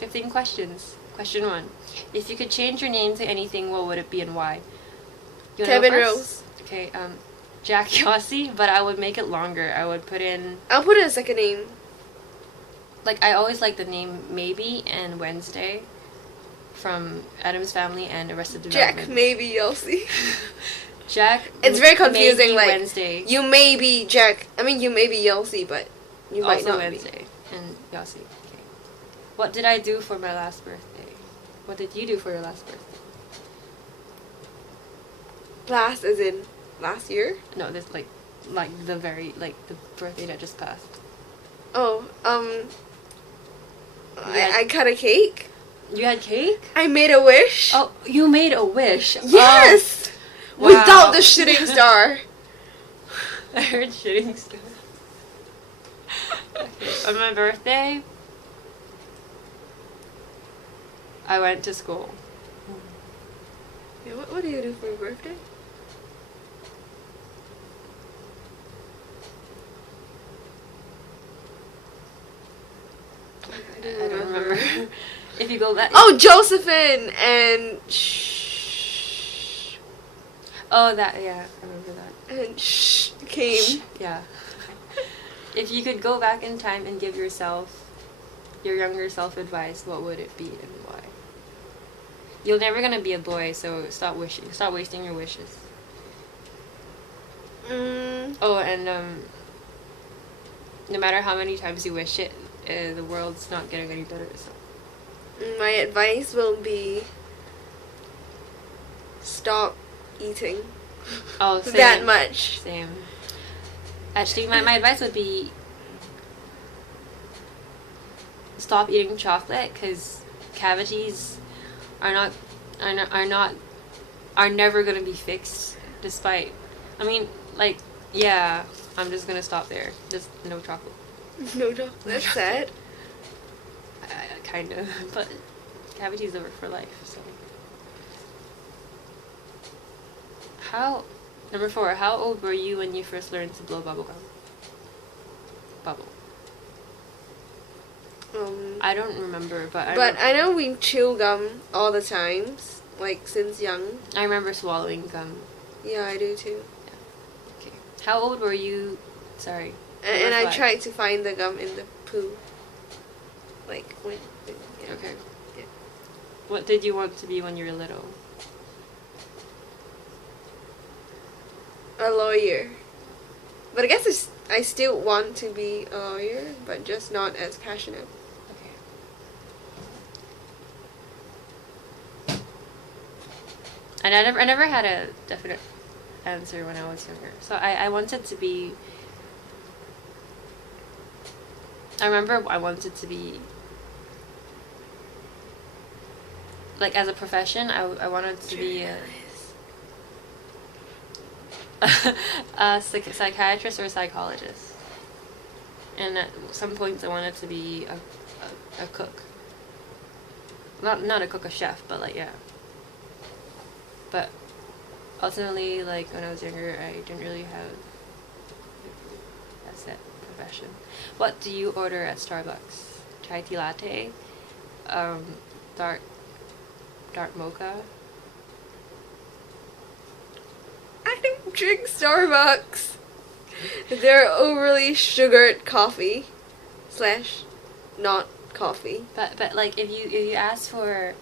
15 questions. Question 1. If you could change your name to anything, what would it be and why? You wanna go Kevin first? Rose. Okay, Jack Yossi, but I would make it longer. I would put in... I'll put in a second name. Like, I always like the name Maybe and Wednesday from Addams Family and Arrested Development. Jack, maybe Yossi. Jack... It's very confusing, maybe like, Wednesday. you may be Jack, I mean, you may be Yossi, but you might Also not Wednesday and Yossi. Okay. What did I do for my last birthday? What did you do for your last birthday? be. Last as in last year? No, this the birthday that just passed. Oh, had- I cut a cake. You had cake? I made a wish. Oh, you made a wish. Yes! Oh, Without wow. the shooting star. I heard shooting star. Okay. On my birthday, I went to school. Yeah, what do you do for your birthday? I don't remember. If you go back. Oh, Josephine and Oh, that, yeah, I remember that. and came. Yeah. If you could go back in time and give yourself, your younger self advice, what would it be and why? You're never gonna be a boy, so stop wishing. Stop wasting your wishes. Oh, and no matter how many times you wish it, the world's not getting any better. So. My advice will be stop eating Oh, same. that much. Same. Actually, my advice would be stop eating chocolate because cavities are never gonna be fixed. Despite, I mean, like, yeah, I'm just gonna stop there. Just no chocolate. No, that's sad. Kind of, but cavities are for life. So, number 4, how old were you when you first learned to blow bubble gum? Bubble. I don't remember, but I know we chew gum all the times, like since young. I remember swallowing gum. Yeah, I do too. Okay. How old were you? Sorry. And I Number 5. tried to find the gum in the poo. Like when. Yeah. Okay. Yeah. What did you want to be when you were little? A lawyer. But I guess I still want to be a lawyer, but just not as passionate. Okay. And I never had a definite answer when I was younger. So I wanted to be. I remember I wanted to be. Like, as a profession, I wanted to be a psychiatrist or a psychologist. And at some points I wanted to be a cook. Not a cook, a chef, but like, yeah. But ultimately, like, when I was younger, I didn't really have a set profession. What do you order at Starbucks? Chai tea latte? Dark mocha? I don't drink Starbucks. They're overly sugared coffee / not coffee. But like, if you ask for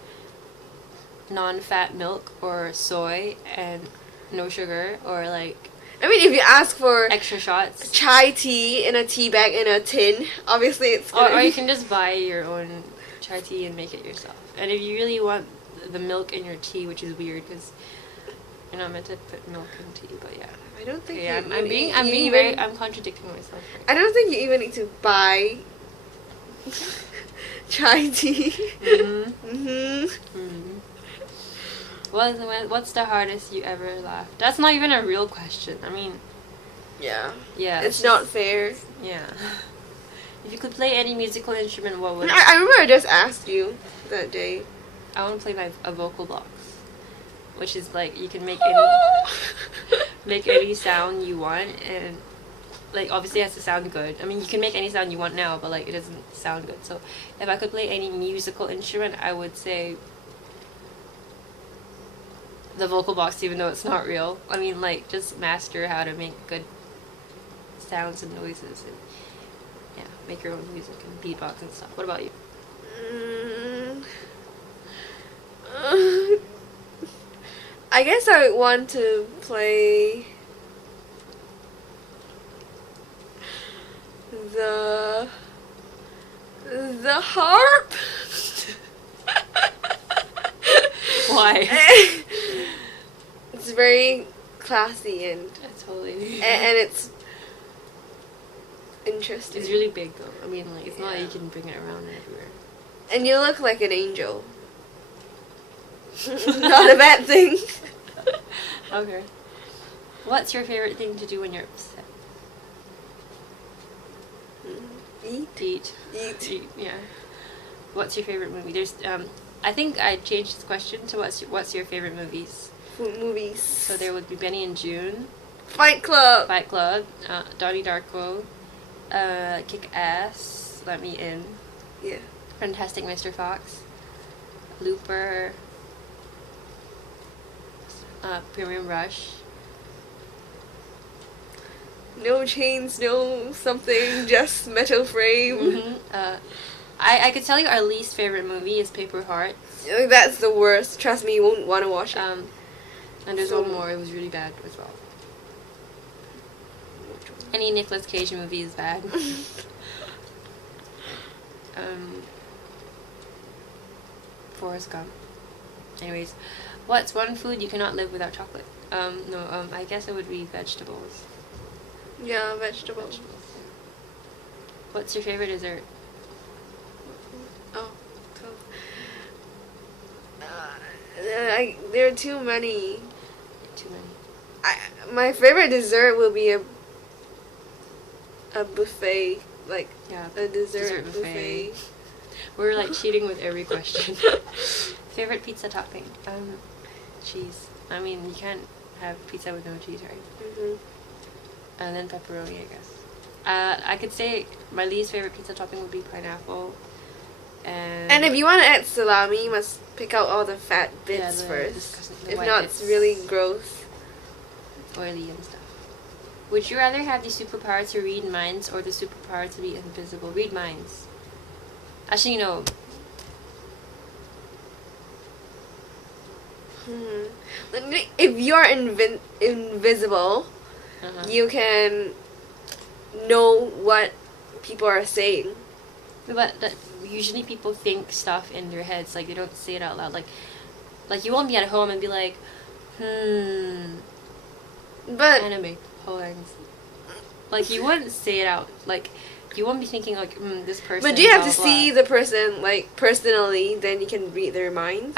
non-fat milk or soy and no sugar, or like I mean, if you ask for extra shots, chai tea in a tea bag in a tin, obviously it's gonna or be... you can just buy your own chai tea and make it yourself. And if you really want the milk in your tea, which is weird because you're not meant to put milk in tea, but yeah. I don't think Yeah, you I'm contradicting myself. Right I don't think you even need to buy chai tea. What's the hardest you ever laughed? That's not even a real question. I mean, Yeah. yeah. It's not fair. Yeah. If you could play any musical instrument, what would? I remember I just asked you that day. I want to play a vocal box, which is like you can make any sound you want, and like obviously it has to sound good. I mean, you can make any sound you want now, but like it doesn't sound good. So if I could play any musical instrument, I would say the vocal box, even though it's not real. I mean, like just master how to make good sounds and noises, and yeah, make your own music and beatbox and stuff. What about you? I guess I would want to play the harp. Why? It's very classy and Totally. and it's interesting. It's really big though. I mean, like it's not like you can bring it around everywhere. And you look like an angel. Not a bad thing. Okay. What's your favorite thing to do when you're upset? Eat. Eat. Yeah. What's your favorite movie? There's I think I changed this question to what's your favorite movies? Movies. So there would be Benny and June, Fight Club. Donnie Darko, Kick Ass, Let Me In, Yeah. Fantastic Mr. Fox, Looper, Premium Rush. No chains, no something, just metal frame. Mm-hmm. I could tell you our least favorite movie is Paper Heart. That's the worst. Trust me, you won't want to watch it. And there's one more. It was really bad as well. Any Nicolas Cage movie is bad. Forrest Gump. Anyways, what's one food you cannot live without chocolate? I guess it would be vegetables. Yeah, vegetables. What's your favorite dessert? Oh, there are too many. Too many. My favorite dessert will be a buffet, like a dessert buffet. We're like cheating with every question. Favorite pizza topping? Cheese. I mean, you can't have pizza with no cheese, right? Mm-hmm. And then pepperoni, I guess. I could say my least favorite pizza topping would be pineapple. And if you want to add salami, you must pick out all the fat bits first. If not, it's really gross. Oily and stuff. Would you rather have the superpower to read minds or the superpower to be invisible? Read minds. Actually, no. If you're invisible, you can know what people are saying. But usually people think stuff in their heads, like they don't say it out loud. Like you won't be at home and be like, But anime poems. Like you wouldn't say it out. Like you won't be thinking like, this person. But do you have blah, to blah, see the person like personally? Then you can read their minds.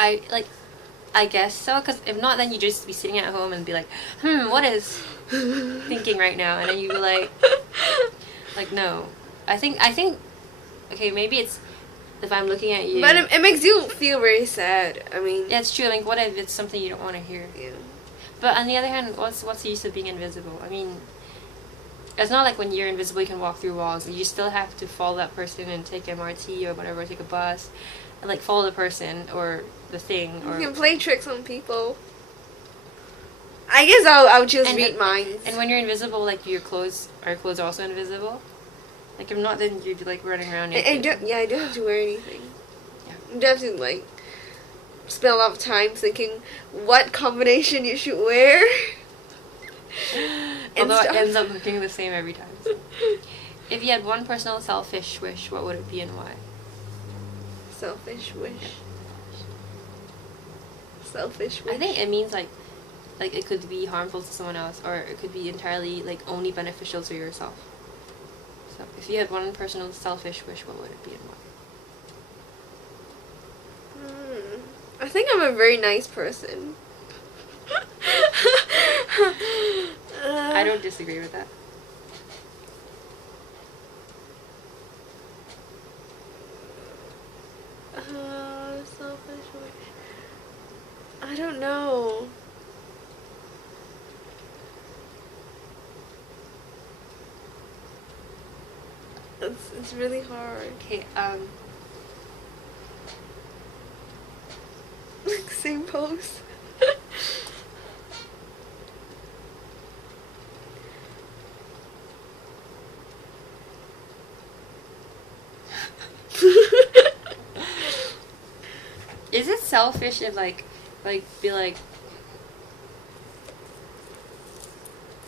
I guess so, because if not, then you just be sitting at home and be like, what is thinking right now? And then you be like no. I think. Okay, maybe it's if I'm looking at you. But it makes you feel very sad. I mean. Yeah, it's true. Like, what if it's something you don't want to hear? Yeah. But on the other hand, what's the use of being invisible? I mean, it's not like when you're invisible you can walk through walls. You still have to follow that person and take MRT or whatever, take a bus, and like follow the person or the thing. Or you can play tricks on people. I guess I'll just read minds. And when you're invisible, like your clothes are also invisible. Like if not, then you're like running around naked. I don't have to wear anything. Yeah. You don't have to like spend a lot of time thinking what combination you should wear. Although it ends up looking the same every time. So. If you had one personal selfish wish, what would it be and why? Selfish wish. Selfish wish. I think it means like it could be harmful to someone else, or it could be entirely like only beneficial to yourself. So if you had one personal selfish wish, what would it be and why? I think I'm a very nice person. I don't disagree with that. Selfish wish. I don't know. It's really hard. Okay, Same pose. is it selfish if be like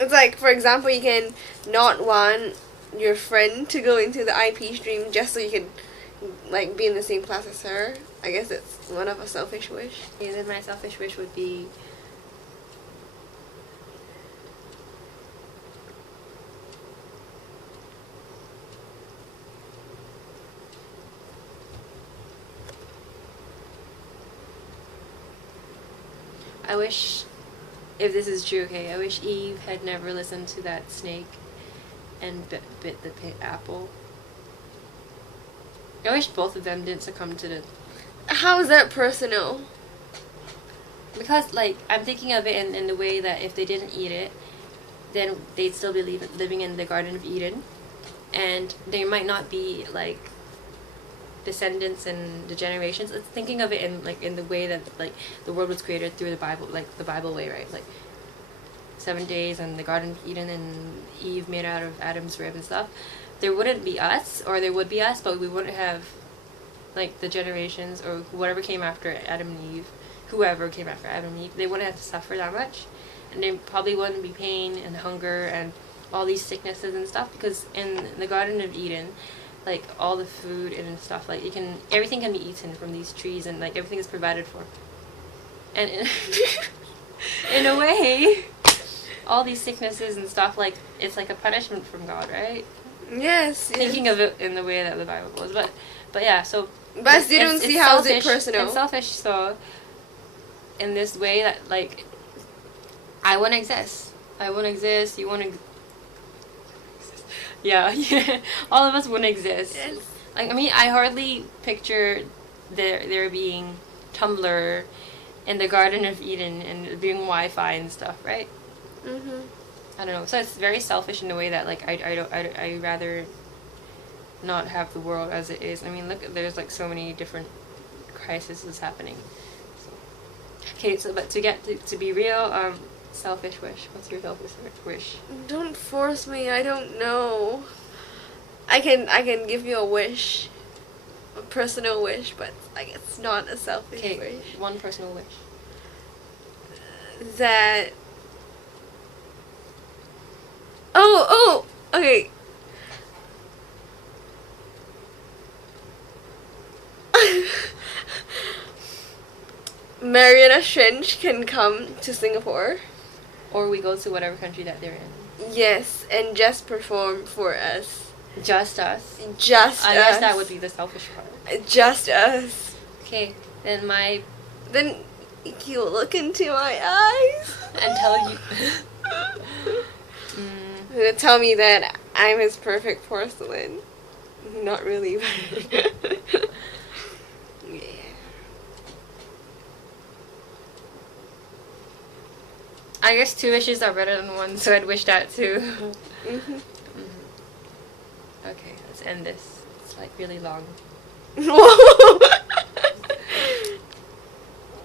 It's like, for example, you can not want your friend to go into the IP stream just so you can like be in the same class as her. I guess it's one of a selfish wish. yeah, then my selfish wish would be I wish, if this is true, okay, I wish Eve had never listened to that snake and bit the apple. I wish both of them didn't succumb to the... How is that personal? Because, like, I'm thinking of it in the way that if they didn't eat it, then they'd still be living in the Garden of Eden. And there might not be, like, descendants and the generations. It's thinking of it in the way that, like, the world was created through the Bible, like, the Bible way, right? Like, 7 days and the Garden of Eden and Eve made out of Adam's rib and stuff. There wouldn't be us, or there would be us, but we wouldn't have, like, the generations or whatever came after Adam and Eve, whoever came after Adam and Eve, they wouldn't have to suffer that much. And there probably wouldn't be pain and hunger and all these sicknesses and stuff, because in the Garden of Eden, like, all the food and stuff, like, everything can be eaten from these trees, and, like, everything is provided for. And in a way, all these sicknesses and stuff, like, it's like a punishment from God, right? Yes. Thinking of it in the way that the Bible was, but yeah. So, but you don't see how it's personal. It's selfish. So, in this way that, like, I wouldn't exist. I wouldn't exist. You wouldn't. Yeah. All of us wouldn't exist. Yes. Like, I mean, I hardly picture there being Tumblr in the Garden of Eden and being Wi-Fi and stuff, right? Mhm. I don't know. So it's very selfish in a way that, like, I rather not have the world as it is. I mean, look, there's, like, so many different crises happening. So. Okay, so but to be real, selfish wish. What's your selfish wish? Don't force me. I don't know. I can give you a wish, a personal wish, but, like, it's not a selfish wish. One personal wish. That. Oh, okay. Mariana Trench can come to Singapore. Or we go to whatever country that they're in. Yes, and just perform for us. Just us? Just us. I guess that would be the selfish part. Just us. Okay, then Then he'll look into my eyes. And tell you... He'll tell me that I'm his perfect porcelain. Not really, but... Yeah. I guess 2 wishes are better than 1, so I'd wish that too. Okay, let's end this. It's, like, really long. Whoa!